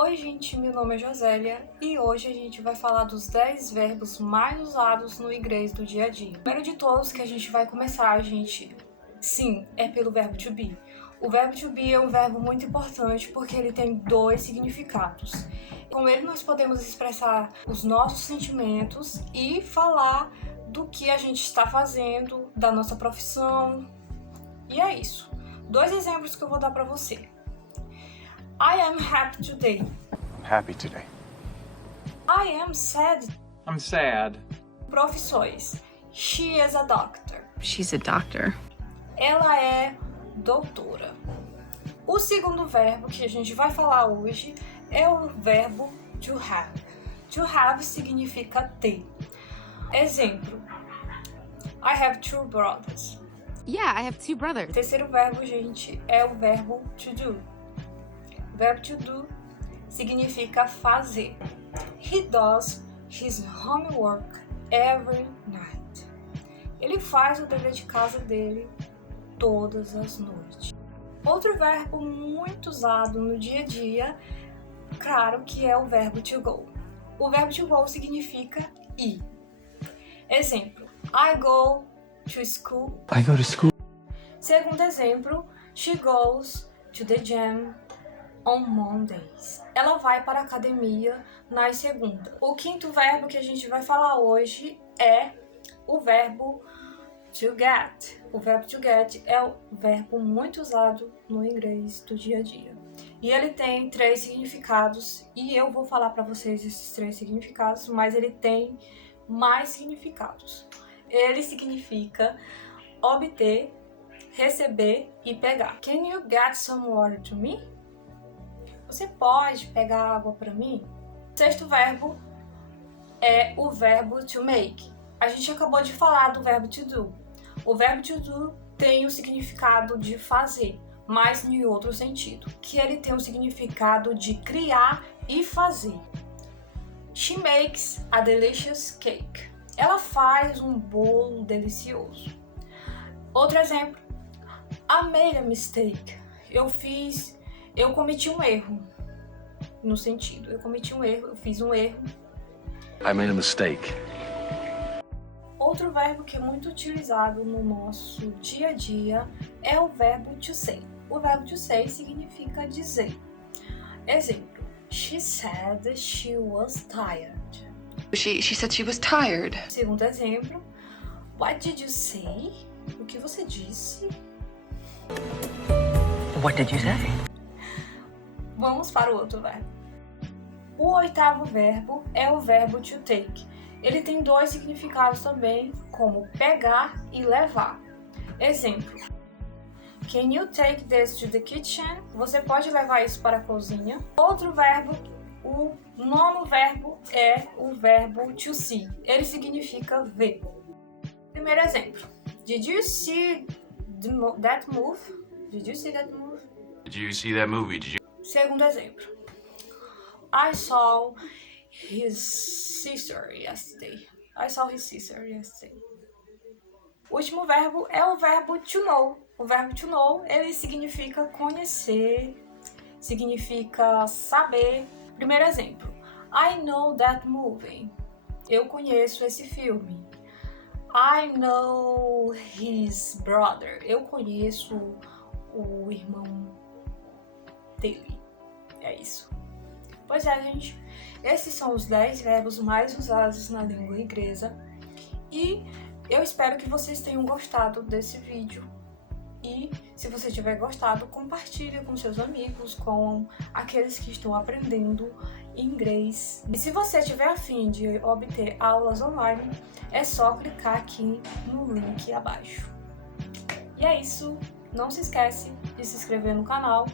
Oi gente, meu nome é Josélia e hoje a gente vai falar dos 10 verbos mais usados no inglês do dia a dia. O primeiro de todos que a gente vai começar, gente, sim, é pelo verbo to be. O verbo to be é um verbo muito importante porque ele tem dois significados. Com ele nós podemos expressar os nossos sentimentos e falar do que a gente está fazendo, da nossa profissão. E é isso. Dois exemplos que eu vou dar para você. I am happy today. I'm happy today. I am sad. I'm sad. Profissões. She is a doctor. She's a doctor. Ela é doutora. O segundo verbo que a gente vai falar hoje é o verbo to have. To have significa ter. Exemplo. I have two brothers. Yeah, I have two O brothers. terceiro verbo, gente, é o verbo to do. O verbo to do significa fazer. He does his homework every night. Ele faz o dever de casa dele todas as noites. Outro verbo muito usado no dia a dia, claro que é o verbo to go. O verbo to go significa ir. Exemplo, I go to school. I go to school. Segundo exemplo, she goes to the gym on Mondays. Ela vai para a academia nas segundas. O quinto verbo que a gente vai falar hoje é o verbo to get. O verbo to get é o verbo muito usado no inglês do dia a dia. E ele tem três significados e eu vou falar para vocês esses três significados, mas ele tem mais significados. Ele significa obter, receber e pegar. Can you get some water to me? Você pode pegar água para mim? O sexto verbo é o verbo to make. A gente acabou de falar do verbo to do. O verbo to do tem o significado de fazer, mas em outro sentido, que ele tem o significado de criar e fazer. She makes a delicious cake. Ela faz um bolo delicioso. Outro exemplo. I made a mistake. Eu cometi um erro. No sentido, eu cometi um erro, eu fiz um erro. I made a mistake. Outro verbo que é muito utilizado no nosso dia a dia é o verbo to say. O verbo to say significa dizer. Exemplo, she said she was tired. She said she was tired. Segundo exemplo, what did you say? O que você disse? What did you say? Vamos para o outro verbo. O oitavo verbo é o verbo to take. Ele tem dois significados também, como pegar e levar. Exemplo. Can you take this to the kitchen? Você pode levar isso para a cozinha. Outro verbo, o nono verbo é o verbo to see. Ele significa ver. Primeiro exemplo. Did you see that move? Did you see that move? Did you see that movie? Did you? Segundo exemplo. I saw his sister yesterday. I saw his sister yesterday. O último verbo é o verbo to know. O verbo to know, ele significa conhecer, significa saber. Primeiro exemplo. I know that movie. Eu conheço esse filme. I know his brother. Eu conheço o irmão dele. É isso. Pois é, gente. Esses são os 10 verbos mais usados na língua inglesa. E eu espero que vocês tenham gostado desse vídeo. E se você tiver gostado, compartilhe com seus amigos, com aqueles que estão aprendendo inglês. E se você tiver a fim de obter aulas online, é só clicar aqui no link abaixo. E é isso. Não se esquece de se inscrever no canal